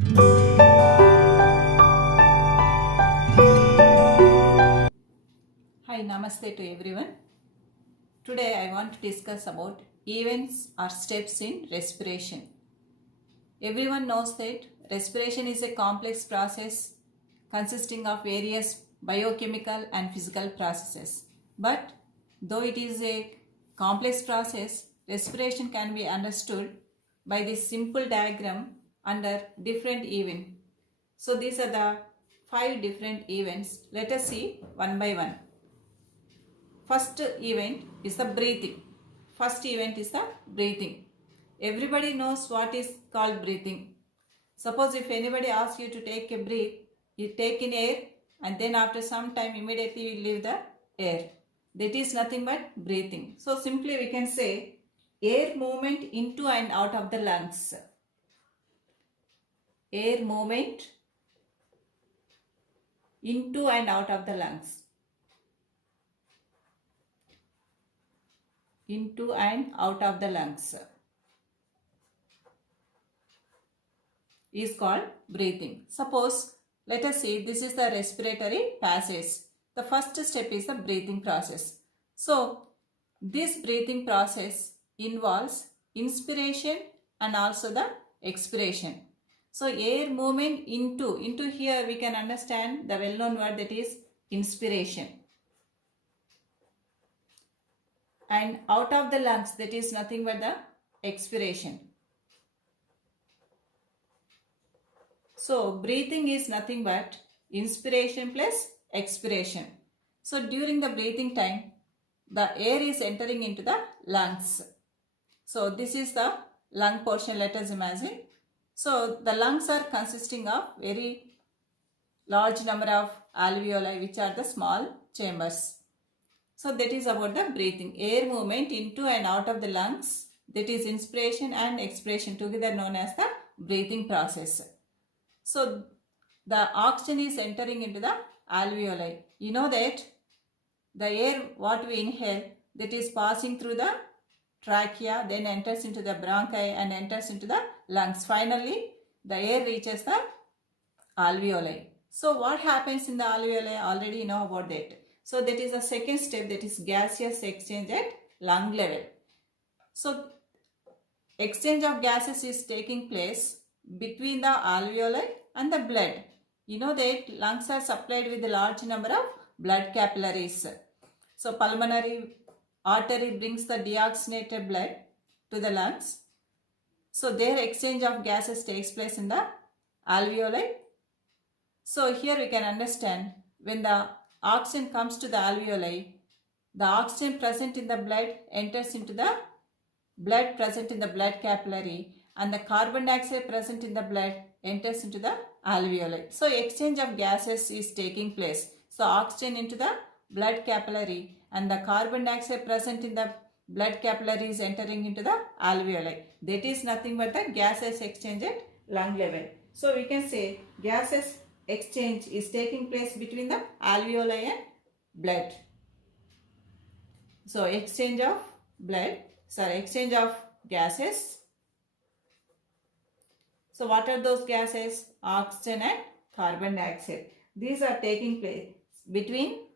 Hi, namaste to everyone. Today I want to discuss about events or steps in respiration. Everyone knows that respiration is a complex process consisting of various biochemical and physical processes. But though it is a complex process, respiration can be understood by this simple diagram under different events. So these are the 5 different events. Let us see one by one. First event is the breathing. First event is the breathing. Everybody knows what is called breathing. Suppose if anybody asks you to take a breath, you take in air and then after some time immediately you leave the air. That is nothing but breathing. So simply we can say air movement into and out of the lungs. Air movement into and out of the lungs. Into and out of the lungs is called breathing. Suppose, let us say this is the respiratory passage. The first step is the breathing process. So, this breathing process involves inspiration and also the expiration. So, air movement into here we can understand the well-known word, that is inspiration. And out of the lungs, that is nothing but the expiration. So breathing is nothing but inspiration plus expiration. So during the breathing time, the air is entering into the lungs. So this is the lung portion, let us imagine. So the lungs are consisting of very large number of alveoli, which are the small chambers. So that is about the breathing. Air movement into and out of the lungs, that is inspiration and expiration, together known as the breathing process. So the oxygen is entering into the alveoli. You know that the air what we inhale, that is passing through the trachea, then enters into the bronchi and enters into the lungs. Finally, the air reaches the alveoli. So what happens in the alveoli? Already you know about that. So that is the second step, that is gaseous exchange at lung level. So exchange of gases is taking place between the alveoli and the blood. You know that lungs are supplied with a large number of blood capillaries. So pulmonary artery brings the deoxygenated blood to the lungs. So their exchange of gases takes place in the alveoli. So here we can understand, when the oxygen comes to the alveoli, the oxygen present in the blood enters into the blood present in the blood capillary, and the carbon dioxide present in the blood enters into the alveoli. So exchange of gases is taking place. So oxygen into the blood capillary and the carbon dioxide present in the blood capillary is entering into the alveoli. That is nothing but the gases exchange at lung level. So we can say gases exchange is taking place between the alveoli and blood. So exchange of exchange of gases. So what are those gases? Oxygen and carbon dioxide. These are taking place between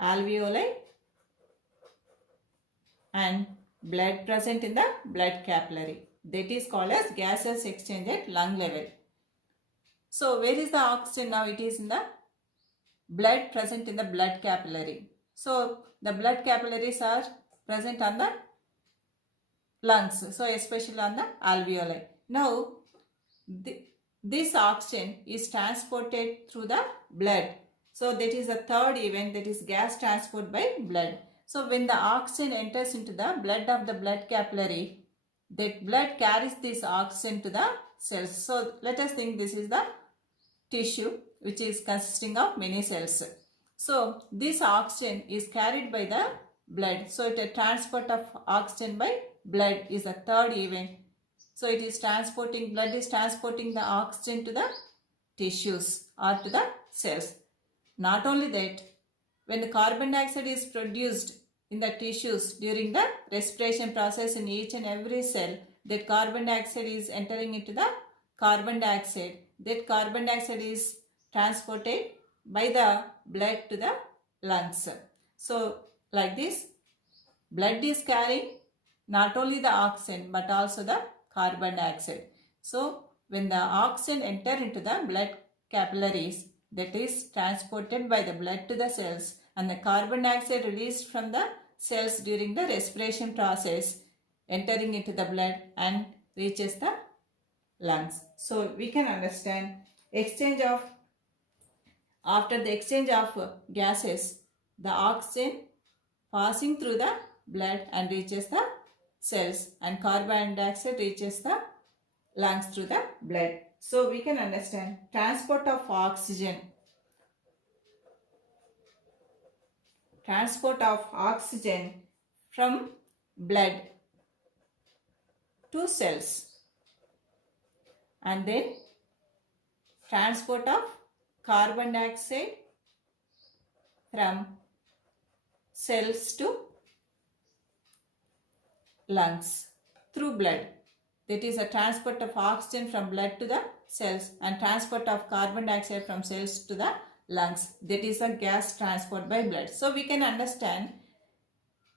alveoli and blood present in the blood capillary. That is called as gases exchange at lung level. So where is the oxygen now? It is in the blood present in the blood capillary. So the blood capillaries are present on the lungs, so especially on the alveoli. Now this oxygen is transported through the blood. So that is the third event, that is gas transport by blood. So when the oxygen enters into the blood of the blood capillary, that blood carries this oxygen to the cells. So let us think this is the tissue which is consisting of many cells. So this oxygen is carried by the blood. So the transport of oxygen by blood is the third event. So it is transporting, blood is transporting the oxygen to the tissues or to the cells. Not only that, when the carbon dioxide is produced in the tissues during the respiration process in each and every cell, that carbon dioxide is entering into the carbon dioxide. That carbon dioxide is transported by the blood to the lungs. So like this, blood is carrying not only the oxygen but also the carbon dioxide. So when the oxygen enter into the blood capillaries, that is transported by the blood to the cells, and the carbon dioxide released from the cells during the respiration process entering into the blood and reaches the lungs. So we can understand after the exchange of gases, the oxygen passing through the blood and reaches the cells, and carbon dioxide reaches the lungs through the blood. So we can understand transport of oxygen from blood to cells, and then transport of carbon dioxide from cells to lungs through blood. That is a transport of oxygen from blood to the cells and transport of carbon dioxide from cells to the lungs. That is a gas transport by blood. So we can understand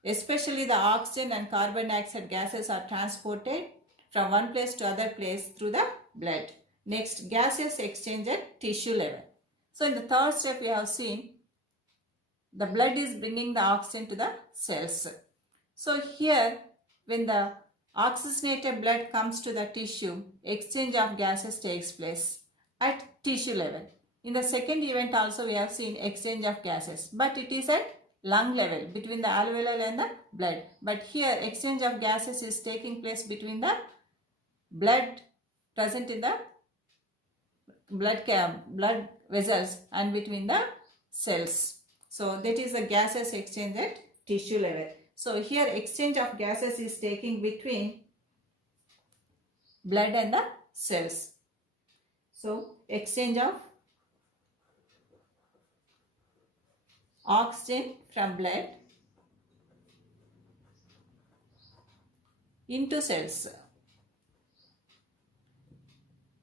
especially the oxygen and carbon dioxide gases are transported from one place to other place through the blood. Next, gases exchange at tissue level. So in the third step we have seen the blood is bringing the oxygen to the cells. So here when the oxygenated blood comes to the tissue, exchange of gases takes place at tissue level. In the second event also we have seen exchange of gases, but it is at lung level between the alveoli and the blood. But here exchange of gases is taking place between the blood present in the blood vessels and between the cells. So that is the gases exchange at tissue level. So here exchange of gases is taking between blood and the cells. So exchange of oxygen from blood into cells.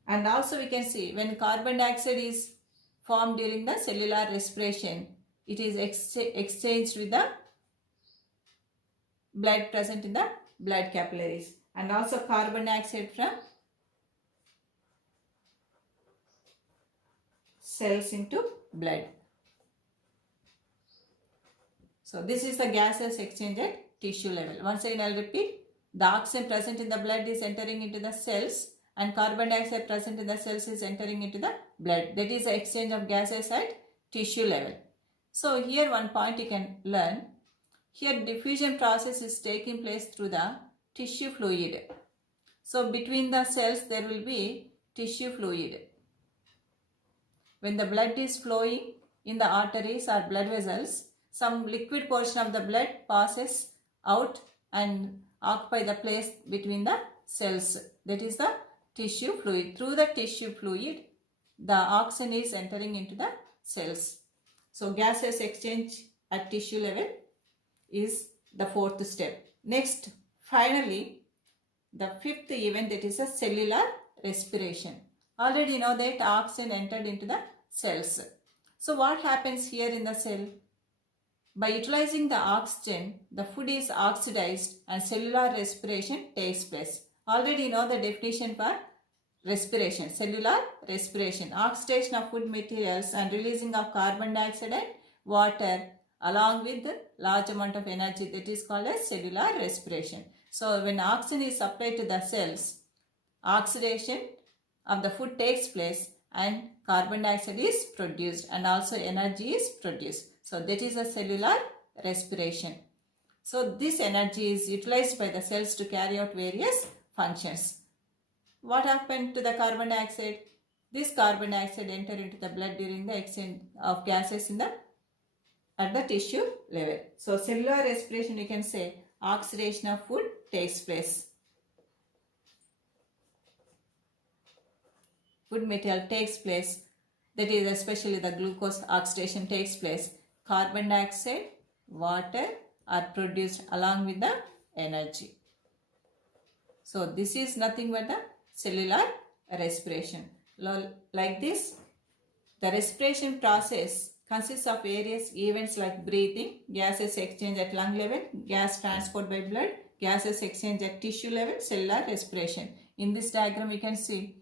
And also we can see when carbon dioxide is formed during the cellular respiration, it is exchanged with the blood present in the blood capillaries, and also carbon dioxide from cells into blood. So this is the gases exchange at tissue level. Once again I will repeat, the oxygen present in the blood is entering into the cells and carbon dioxide present in the cells is entering into the blood. That is the exchange of gases at tissue level. So here one point you can learn. Here diffusion process is taking place through the tissue fluid. So between the cells there will be tissue fluid. When the blood is flowing in the arteries or blood vessels, some liquid portion of the blood passes out and occupy the place between the cells. That is the tissue fluid. Through the tissue fluid, the oxygen is entering into the cells. So gases exchange at tissue level is the fourth step. Next, finally, the fifth event, that is a cellular respiration. Already you know that oxygen entered into the cells. So what happens here in the cell? By utilizing the oxygen, the food is oxidized and cellular respiration takes place. Already you know the definition for respiration, cellular respiration, oxidation of food materials and releasing of carbon dioxide and water along with the large amount of energy, that is called as cellular respiration. So when oxygen is supplied to the cells, oxidation of the food takes place and carbon dioxide is produced and also energy is produced. So that is a cellular respiration. So this energy is utilized by the cells to carry out various functions. What happened to the carbon dioxide? This carbon dioxide entered into the blood during the exchange of gases at the tissue level. So cellular respiration, you can say oxidation of food takes place. Food material takes place, that is especially the glucose oxidation takes place. Carbon dioxide, water are produced along with the energy. So this is nothing but the cellular respiration. Like this, the respiration process consists of various events like breathing, gases exchange at lung level, gas transport by blood, gases exchange at tissue level, cellular respiration. In this diagram we can see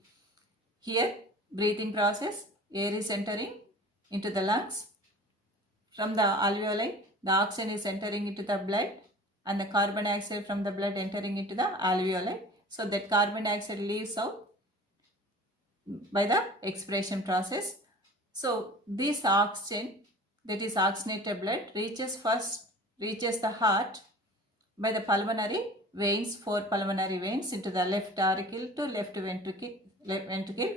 here breathing process, air is entering into the lungs. From the alveoli, the oxygen is entering into the blood and the carbon dioxide from the blood entering into the alveoli. So that carbon dioxide leaves out by the expiration process. So this oxygen, that is oxygenated blood, reaches the heart by the pulmonary veins, 4 pulmonary veins into the left auricle to left ventricle.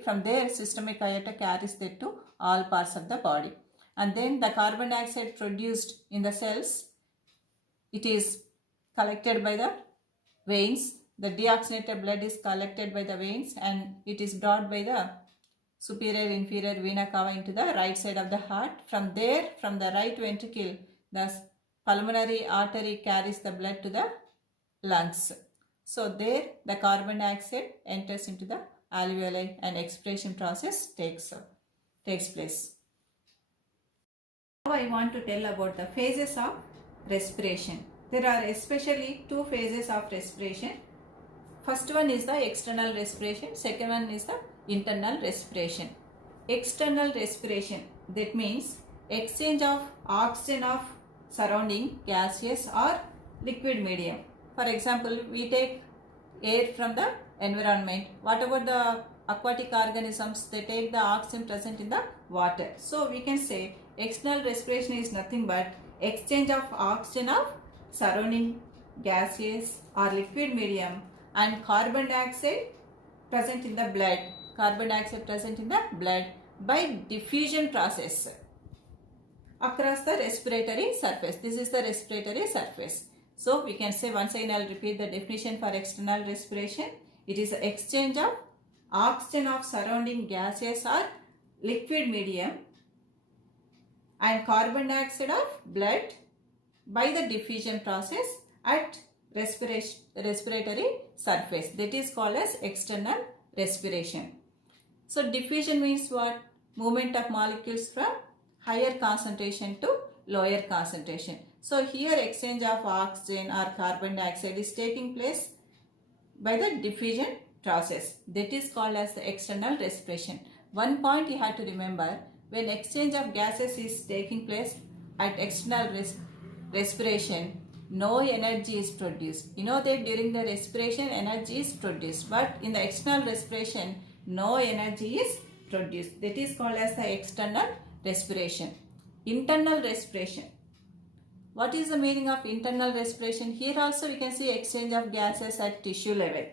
From there, systemic aorta carries that to all parts of the body. And then the carbon dioxide produced in the cells, it is collected by the veins. The deoxygenated blood is collected by the veins and it is brought by the superior inferior vena cava into the right side of the heart. From there, from the right ventricle, the pulmonary artery carries the blood to the lungs. So there the carbon dioxide enters into the alveoli and expiration process takes place. Now I want to tell about the phases of respiration. There are especially 2 phases of respiration. First one is the external respiration, second one is the internal respiration. External respiration, that means exchange of oxygen of surrounding gaseous or liquid medium. For example, we take air from the environment. What about the aquatic organisms? They take the oxygen present in the water. So we can say external respiration is nothing but exchange of oxygen of surrounding gaseous or liquid medium and carbon dioxide present in the blood. Carbon dioxide present in the blood by diffusion process across the respiratory surface. This is the respiratory surface. So we can say, once again I will repeat the definition for external respiration. It is the exchange of oxygen of surrounding gaseous or liquid medium and carbon dioxide of blood by the diffusion process at respiratory surface. That is called as external respiration. So diffusion means what? Movement of molecules from higher concentration to lower concentration. So here exchange of oxygen or carbon dioxide is taking place by the diffusion process. That is called as the external respiration. One point you have to remember, when exchange of gases is taking place at external respiration, no energy is produced. You know that during the respiration energy is produced, but in the external respiration no energy is produced. That is called as the external respiration. Internal respiration. What is the meaning of internal respiration? Here also we can see exchange of gases at tissue level.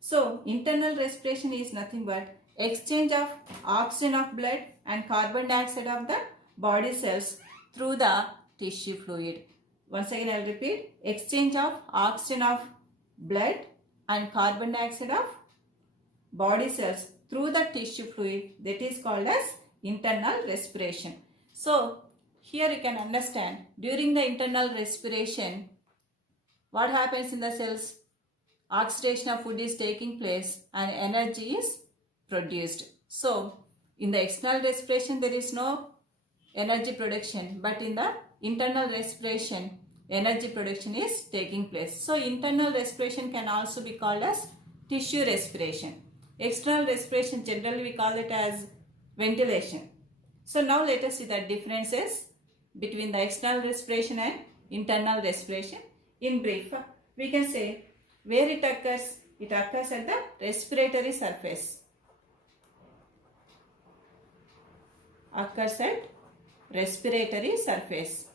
So internal respiration is nothing but exchange of oxygen of blood and carbon dioxide of the body cells through the tissue fluid. Once again I will repeat, exchange of oxygen of blood and carbon dioxide of body cells through the tissue fluid, that is called as internal respiration. So here you can understand, during the internal respiration, what happens in the cells? Oxidation of food is taking place and energy is produced. So in the external respiration there is no energy production, but in the internal respiration energy production is taking place. So internal respiration can also be called as tissue respiration. External respiration generally we call it as ventilation. So now let us see the differences between the external respiration and internal respiration. In brief, we can say where it occurs at the respiratory surface. Occurs at respiratory surface.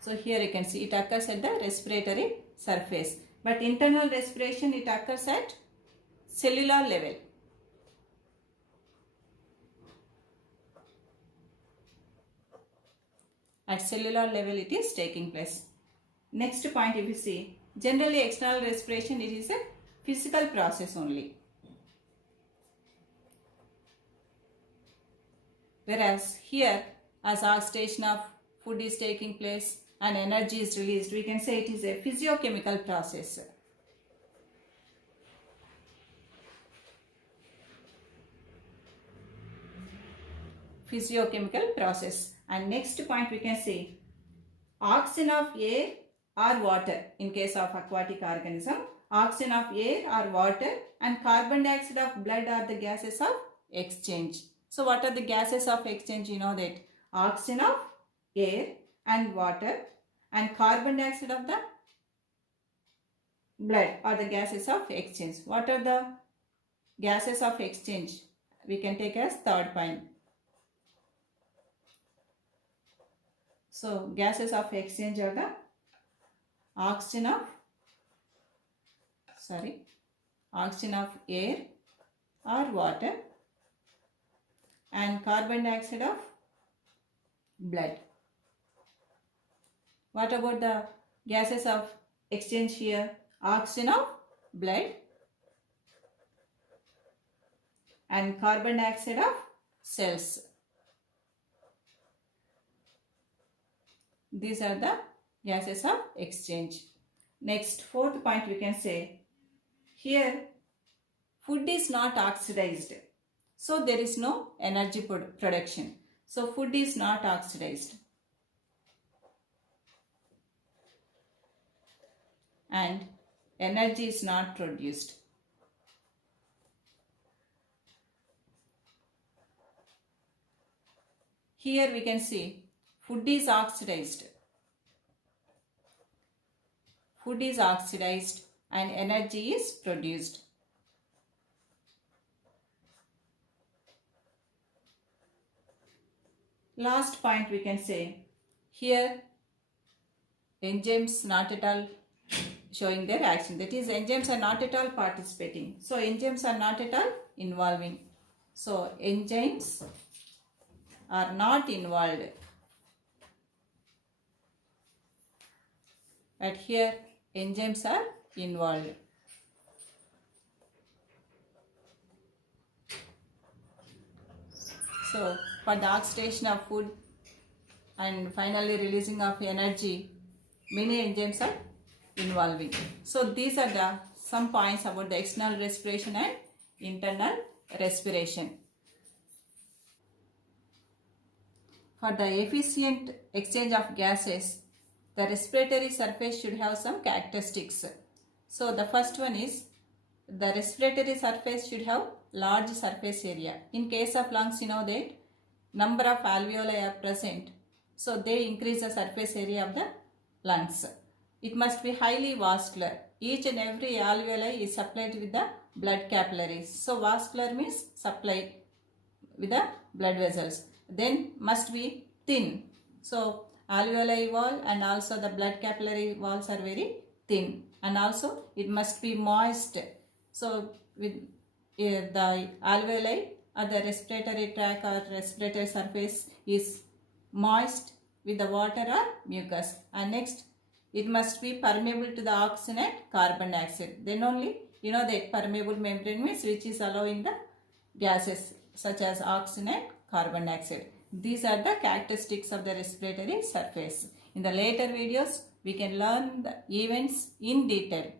So here you can see it occurs at the respiratory surface. But internal respiration, it occurs at cellular level. At cellular level it is taking place. Next point, if you see, generally external respiration, it is a physical process only. Whereas here, as oxidation of food is taking place and energy is released, we can say it is a physiochemical process. Physiochemical process. And next point we can say oxygen of air or water in case of aquatic organism, oxygen of air or water and carbon dioxide of blood are the gases of exchange. So what are the gases of exchange? You know that oxygen of air and water and carbon dioxide of the blood are the gases of exchange. What are the gases of exchange? We can take as third point. So gases of exchange are the oxygen of air or water and carbon dioxide of blood. What about the gases of exchange here? Oxygen of blood and carbon dioxide of cells. These are the gases of exchange. Next, fourth point we can say, here food is not oxidized. So there is no energy production. So food is not oxidized. And energy is not produced. Here we can see food is oxidized. Food is oxidized and energy is produced. Last point we can say, here enzymes not at all showing their action. That is, enzymes are not at all participating. So enzymes are not at all involving. So enzymes are not involved. But here enzymes are involved. So for the oxidation of food and finally releasing of energy, many enzymes are involving. So these are the some points about the external respiration and internal respiration. For the efficient exchange of gases, the respiratory surface should have some characteristics. So the first one is the respiratory surface should have large surface area. In case of lungs, you know that number of alveoli are present. So they increase the surface area of the lungs. It must be highly vascular. Each and every alveoli is supplied with the blood capillaries. So vascular means supply with the blood vessels. Then must be thin. So alveoli wall and also the blood capillary walls are very thin. And also it must be moist. So with the alveoli or the respiratory tract or respiratory surface is moist with the water or mucus. And next, it must be permeable to the oxygen and carbon dioxide. Then only, you know that permeable membrane means which is allowing the gases such as oxygen and carbon dioxide. These are the characteristics of the respiratory surface. In the later videos, we can learn the events in detail.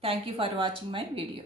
Thank you for watching my video.